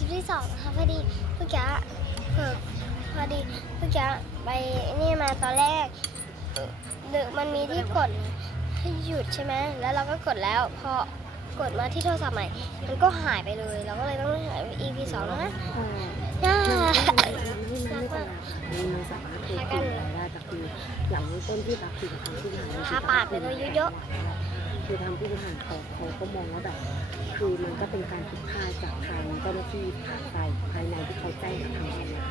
ลิปที่สองนะคะพอดีเมื่อกี้เออพอดีเมื่อกี้ไปนี่มาตอนแรกเอ่อเดี๋ยวมันมีที่กดให้หยุดใช่ไหมแล้วเราก็กดแล้วพอกดมาที่โทรศัพท์ใหม่ มันก็หายไปเลย เราก็เลยต้องหาย EP สองนะน่าไม่ไม่ไม่เป็นไรมันมันสามารถคุยกันได้แต่คืออย่างเริ่มต้นที่ตักคุยกับทางผู้บริหารทาปากไปเลยเยอะ คือทางผู้บริหารเขาเขาก็มองว่าแบบ คือมันก็เป็นการผิดพลาดจากทางเจ้าหน้าที่ฝ่ายภายในที่เขาแจ้งกับทางเรา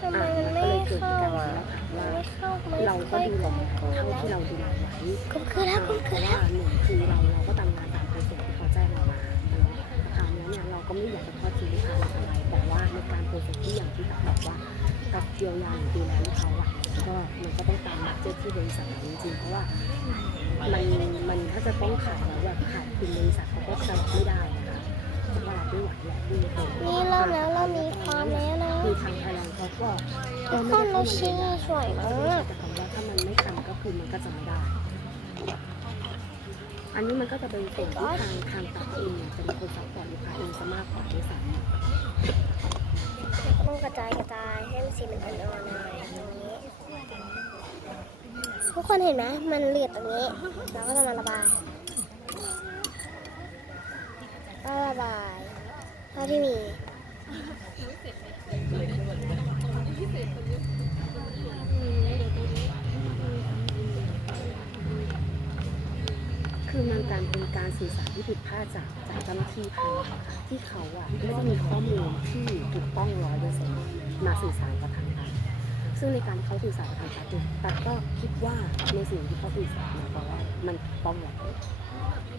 ทำไมมันไม่เข้าอะมันไม่เข้าเราก็ค่อยดูแลเท่าที่เราดูแลไว้คุมคืนแล้วคุมคืนแล้ว หนึ่งคือเราเราก็ทำงานตามโปรเซสที่เขาแจ้งเรามาคราวนี้เนี่ยเราก็ไม่อยากจะทอดทิ้งลูกค้าอะไรแต่ว่าในการโปรเซสที่อย่างที่ตักบอกว่าตักเยียวยาหรือดูแลลูกค้าอะก็มันก็ต้องตามมาเจอที่บริษัทจริงๆเพราะว่า มันมันถ้าจะต้องขายแล้วแบบขายคืนบริษัทเขาก็จะไม่ได้นะคะเพราะว่าไม่ไหวแหละที่โตนี่เริ่มแล้วเรามีพร้อมแล้วนะคือทางไทยแลนด์เขาก็ทุกคนเราชี้สวยมากแต่คำว่าถ้ามันไม่ทำก็คือมันก็จะไม่ได้ อันนี้มันก็จะเป็นส่วนที่ทางทางตัดเองเนี่ยจะเป็นคนซัพพอร์ตลูกค้าเองซะมากกว่าด้วยซ้ต้องกระจายกระจายให้มันสีมันอ่อนๆหน่อย ทุกคนเห็นไหมมันเลือดตรงนี้เราก็จะมาระบายก็ระบายเท่าที่มีคือมันการเป็นการสื่อสารที่ผิดพลาดจากจากเจ้าหน้าที่เขาอะที่เขาอะไม่ได้มีข้อมูลที่ถูกต้องร้อยเปอร์เซ็นต์มาสื่อสารกับทางการ ซึ่งในการเขาสื่อสารกับทางการเนี่ยตัดก็คิดว่าในสิ่งที่เขาสื่อสารเนี่ยเพราะว่ามันต้องแล้ว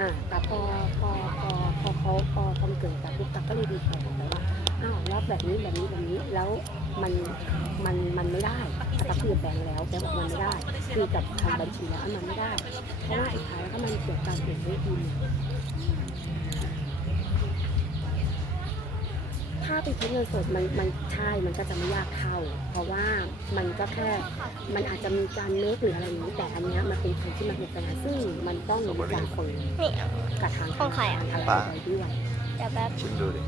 อ่าแต่พอพอพอพอเขาพอพอมันเกิดการปุ๊บตัดก็เลยดีใจแต่ว่าอ้าวแล้วแบบนี้แบบนี้แบบนี้แล้วมันมันมันไม่ได้ตัดคุยกับแบงค์แล้วแบงค์บอกมันไม่ได้คุยกับทางบัญชีแล้วมันไม่ได้เพราะว่าสุดท้ายแล้วถ้ามันเกิดการเปลี่ยนเลขบินถ้า เป็นคิดเงินสดมันมันใช่ มันก็จะไม่ยากเท่า เพราะว่ามันก็แค่ มันอาจจะมีการเมคหรืออะไรอย่างนี้ แต่อันเนี้ยมันเป็นคนที่มันเป็นปัญหาซึ่งมันต้องมีการคุยนี่เอา กับทางของใครอะ อะไรไปด้วยเดี๋ยวแป๊บชิมดูดิ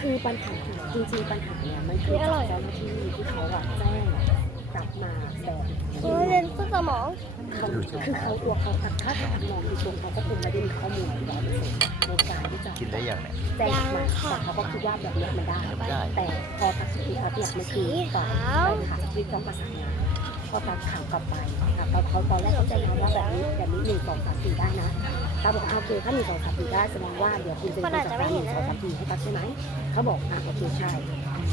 คือปัญหาจริงๆปัญหาเนี่ยมันเกิดจากเจ้าหน้าที่ที่เขาแบบแจ้ง กลับมาแบบโอ้ยเรียนขึ้นสมองเขาคือเขาตัวเขาถ้าถ้าถามมองตรงๆเขาก็คงไม่ได้มีข้อมูลร้อยเปอร์เซ็นต์ในการที่จะกินได้ยังเนี่ยแจ้งมาแต่เขาก็คิดว่าแบบเนี้ยมันได้ไม่ได้แต่พอตัดสินใจเนี่ยมันคือต่อไปค่ะที่ต้องประสานงานพอตัดข่าวกลับไปค่ะตอนเขาตอนแรกเขาใจมาว่าแบบนี้แบบนี้หนึ่งสองสามสี่ได้นะตาบอกอะโอเคถ้าหนึ่งสองสามสี่ได้แสดงว่าเดี๋ยวคุณจะเป็นคนจัดการหนึ่งสองสามสี่ให้ตัดใช่ไหมเขาบอกอะโอเคใช่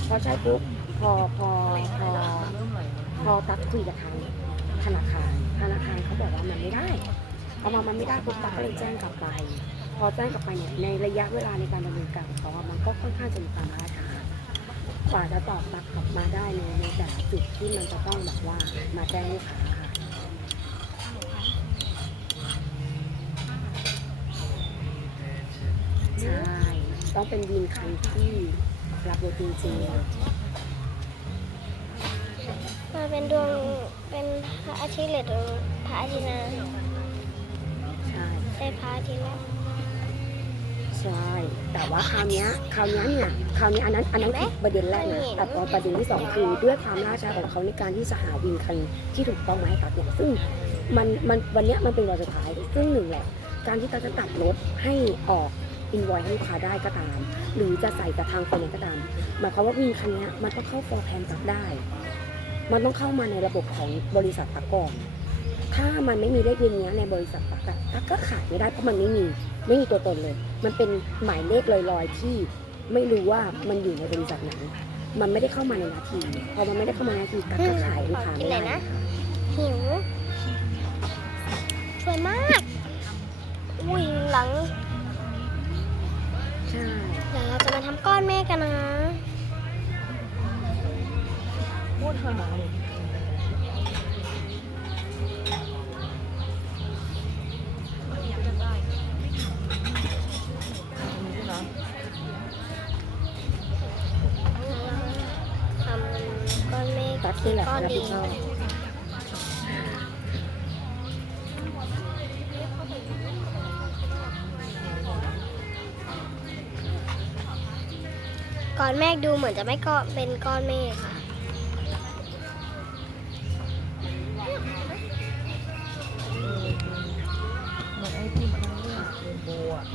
พอใช่ปุ๊บพอพอพอ พอตัดคุยกับทางธนาคาร ธนาคารเขาบอกว่ามันไม่ได้พอมามันไม่ได้ปุ๊บตัดก็เลยแจ้งกลับไป พอแจ้งกลับไปเนี่ยในระยะเวลาในการดำเนินการของเขาอะมันก็ค่อนข้างจะมีความล่าช้ากว่าจะตอบรับกลับมาได้ในในแต่ละจุดที่มันจะต้องแบบว่ามาแจ้งลูกค้าค่ะใช่ต้องเป็นวินคันที่รับรถจริงๆ เป็นดวงเป็นพระอาทิตย์หรือดวงพระอาทิตย์นะใช่ได้พระอาทิตย์แล้ว ใช่ แต่ว่าคราวเนี้ยคราวเนี้ยเนี่ยคราวนี้อันนั้นอันนั้นคือประเด็นแรกนะแต่พอประเด็นที่สองคือด้วยความล่าช้าของเขาในการที่จะหาวินคันที่ถูกต้องมาให้ตัดเนี่ยซึ่งมันมันวันเนี้ยมันเป็นวันสุดท้าย ซึ่งหนึ่งแหละ การที่ตัดจะตัดรถให้ออกอินวอยให้ลูกค้าได้ก็ตาม หรือจะใส่กับทางคนนั้นก็ตามหมายความว่าวินคันเนี้ยมันต้องเข้าฟอร์แพนตัดได้ มันต้องเข้ามาในระบบของบริษัทตักก่อน ถ้ามันไม่มีเลขวินเนี้ยในบริษัทตักอะตักก็ขายไม่ได้เพราะมันไม่มีไม่มีตัวตนเลย มันเป็นหมายเลขลอยๆที่ไม่รู้ว่ามันอยู่ในบริษัทไหนมันไม่ได้เข้ามาในนาทีพอมันไม่ได้เข้ามาในนาทีตักก็ขายลูกค้าไม่ได้ค่ะหิวสวยมากอุ้ยหลังใช่เดี๋ยวเราจะมาทำก้อนเมฆกันนะ พูดหายทำก้อนเมฆก้อนดีก้อนเมฆดูเหมือนจะไม่ก็เป็นก้อนเมฆค่ะ เหมือนไอ้ที่มันเรียกเรนโบว์อะ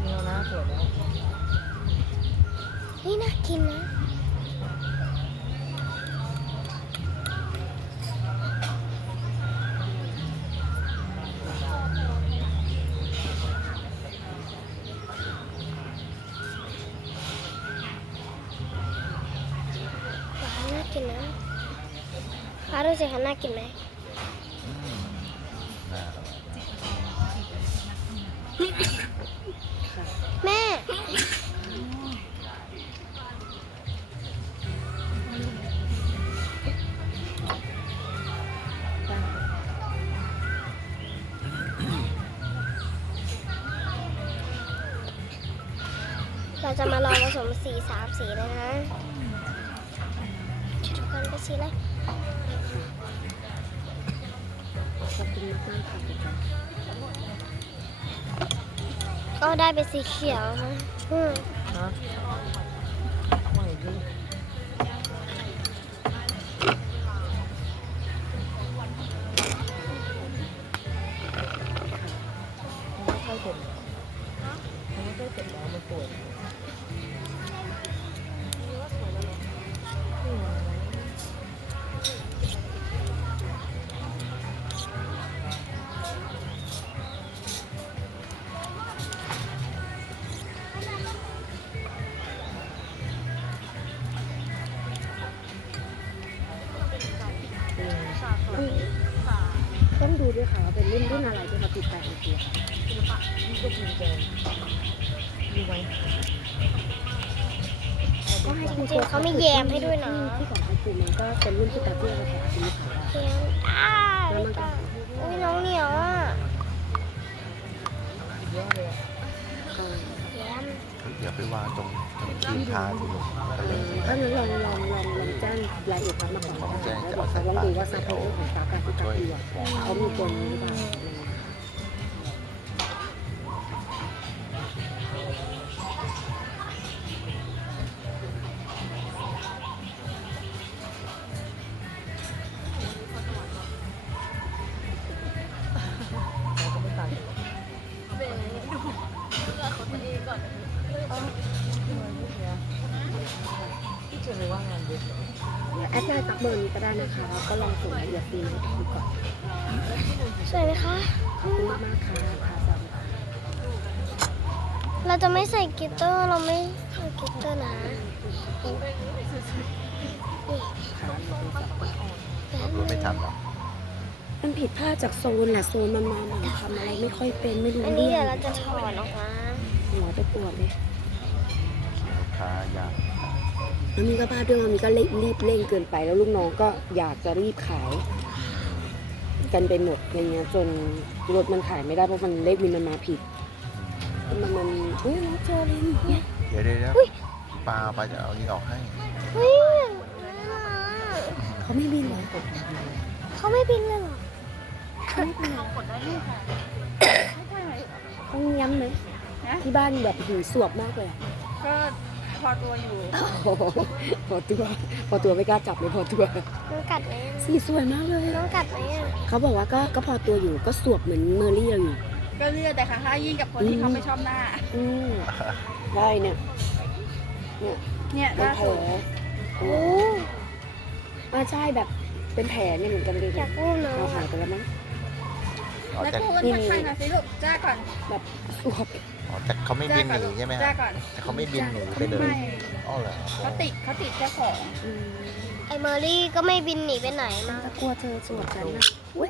เดียวนะสวยแล้วนี่น่ากินนะ ว้าวน่ากินนะฟ้า ดูสิคะน่ากินไหมแม่ เราจะมาลองผสมสีสามสีเลยนะทุกคนไปสีเลย ขอบคุณมากค่ะทุกคนก็ได้เป็นสีเขียวฮะ ฮะ ยค่ะว่าเป็นรุ่นรุ่นอะไรที่เขาติดแปลงเกียร์นี่ก็ภูมิใจดูไหมก็ให้จริงๆเขามีแยมให้ด้วยนะที่ของเขาคือมันก็เป็นรุ่นที่ตาเตี้ยเราแถมซื้อค่ะแยมอ้าวอุ้ยน้องเหนียวอะยอดเลยอะเออแย อย่าไปวางตรงตรงทีมทาสิลูกก็เลยถ้างั้นลองลองลองลองแจ้งรายละเอียดเขามาก่อนก็ได้แล้วเดี๋ยวเขาลองดูว่าซัพพลายเออร์ของตากาที่ตาช่วยเตี้ยบอกเขามีตัวนี้หรือเปล่าอะไรเงี้ยเรา แอดไลน์ตักเบอร์นี้ก็ได้นะคะแล้วก็ลองส่งรายละเอียดซีมาดูก่อนสวยไหมคะ ขอบคุณมากค่ะค่ะสวัสดีค่ะเราจะไม่ใส่กลิตเตอร์เราไม่ใส่กลิตเตอร์นะตัวไม่ทันหรอกมันผิดพลาดจากโซนแหละโซนมันมาหมันทำอะไรไม่ค่อยเป็นไม่รู้อันนี้เรื่เดี๋อยวเราจะถอนออกมา หัวจะปวดเลยลูกค้ายาก แล้วมีก็บ้าด้วยมันมีก็รีบรีบเร่งเกินไป แล้วลูกน้องก็อยากจะรีบขาย กันไปหมดอะไรเงี้ยจนรถมันขายไม่ได้เพราะมันเลขวินมันมาผิด มันมันเฮ้ยน้องเจอลินเนี่ยเดี๋ยวเดี๋ยวเดี๋ยวปลาปลาจะเอานี่ออกให้เฮ้ยเขาไม่บินเหรอเขาไม่บินเลยเหรอเขาย้ำไหมที่บ้านแบบหูสวบมากเลยอะก็ พอตัวอยู่โอ้โหพอตัว พอตัวไม่กล้าจับเลยพอตัว น้องกัดไหมสีสวยมากเลย น้องกัดไหมอะเขาบอกว่าก็ก็พอตัวอยู่ก็สวบเหมือนเมอรี่เราอยู่ ก็เลือดแต่ค่ะถ้ายิ่งกับคนที่เขาไม่ชอบหน้า อืมได้เนี่ยเนี่ยเป็นล่าแผลสุดโอ้อ่าใช่แบบเป็นแผลเนี่ยเหมือนกันเลยอยากอุ้มน้องเราหาอะยไปแล้วมั้ง อ๋อแล้วแต่คุณทักทายหน่อยสิลูกจ้าก่อนแบบสวบอ๋อแต่เขาไม่จ้าบินหก่อนนีลูกใช่ไหมจ้าฮะก่อนแต่เขาไม่บินหนีไปเลยไม่อ๋อเหรอเขาติดเขาติดเจ้าของอืมไอเมอรี่ก็ไม่บินหนีไปไหนมาถ้ากลัวเธอสวบกันนะอุ้ย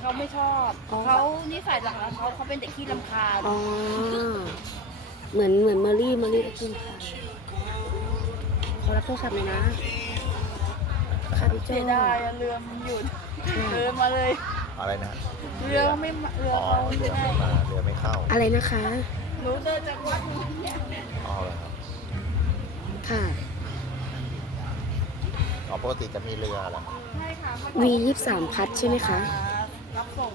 เขาไม่ชอบอ๋อ เขานิสัยหลังแล้วเขาเขาเป็นเด็กขี้รำคาญอ๋อเหมือนเหมือนเมอรี่เมอรี่ก็กินค่ะขอรับโทรศัพท์หน่อยนะค่ะพี่โจเสียดายอะเรือมันหยุดเรือมาเลย อะไรนะฮะเรือไม่มาเรืออ๋อเขาเรืไม่อได้ไม่มาเรือไม่เข้าอะไรนะคะ หนูเดินจากวัดมาเนี่ยอ๋อเหรอครับค่ะออ๋อปกติจะมีเรือเหรอ ใช่ค่ะเขาวียี่สามพัดใช่ไหมคะ รับส่ง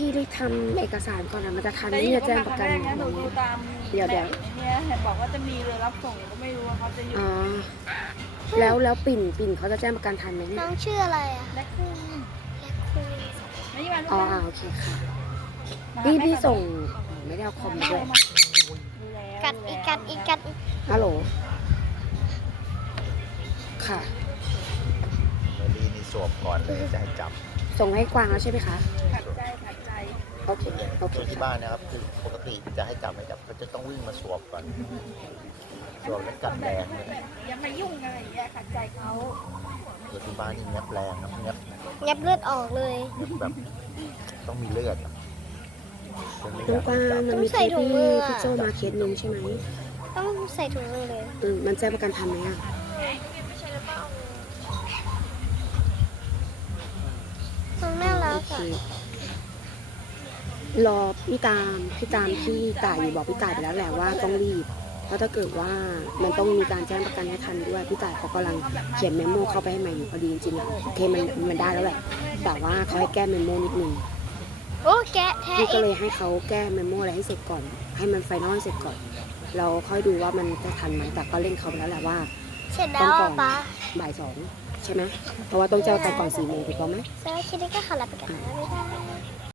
พี่ได้ทำเอกสารก่อนนะมันจะทันแต่ที่นี่จะแจ้งมาประครั้กันงแรกนะหนูดูตามเดี๋ยวเดี๋ยว เนี่ยเห็นบอกว่าจะมีเรือรับส่งก็ไม่รู้ว่าเขาจะอยู่อ๋อแล้วแล้วปิ่นปิ่นเขาจะแจ้งประกันทันไหมเนี่ยน้องชื่ออะไรอะและคุณแลคคูนไม่มาลูกอ๋อนะอ่าโอเคค่ะมาพี่แม่พี่กับส่งไม่ได้เอาคอมมาด้วยดูแล้วกัดอีกกัดอีกกัดอีกฮัลโหลค่ะเมลี่นี่สวมก่อนเลยจะให้จับส่งให้กวางแล้วใช่ไหมคะขัดใจขัดใจ โอเคโอเคส่วนที่ค่ะบ้านนะครับคือปกติจะให้จับไม่จับเขาจะต้องวิ่งมาสวมก่อนสวมแล้วกัดแรงเลยแบบอย่ามายุ่งอะไรอย่างเงี้ยขัดใจเขาส่วนที่บ้านนี่งับแรงนะงับยับเลือดออกเลยงับแบบต้องมีเลือดอะคนไม่อน้องยากกวางจับมันมีต้องใส่เคสถุงที่มืออะพี่โจมาเคสหนึ่งใช่ไหมต้องใส่ถุงมือเลยอืมมันแจ้งประกันทันไหมอะน้องน่ารัโอกเคอะ รอพี่ตามพี่ตามที่ต่ายอยู่บอกพี่ต่ายไปแล้วแหละว่าต้องรีบ เพราะถ้าเกิดว่ามันต้องมีการแจ้งประกันให้ทันด้วยพี่ต่ายเขากำลังเขียนเมมโมเข้าไปให้ใหม่อยู่พอดีจริงๆอะโอเคมันมันได้แล้วแหละ แต่ว่าเขาให้แก้เมมโมนิดนึงโอ้แกะแท้พี่ก็อีกเลยให้เขาแก้เมมโมอะไรให้เสร็จก่อน ให้มันไฟนอลให้เสร็จก่อน เราค่อยดูว่ามันจะทันไหมแต่ก็เร่งเขาไปแล้วแหละว่าเสร็จแล้วอะป๊าบ่ายสองใช่ไหมเพราะว่าต้องแจ้งประกันก่อนสี่โมงถูกต้องไหมสำหรับคลิปนี้ก็ขอลาไปก่อนนะบ๊ายบาย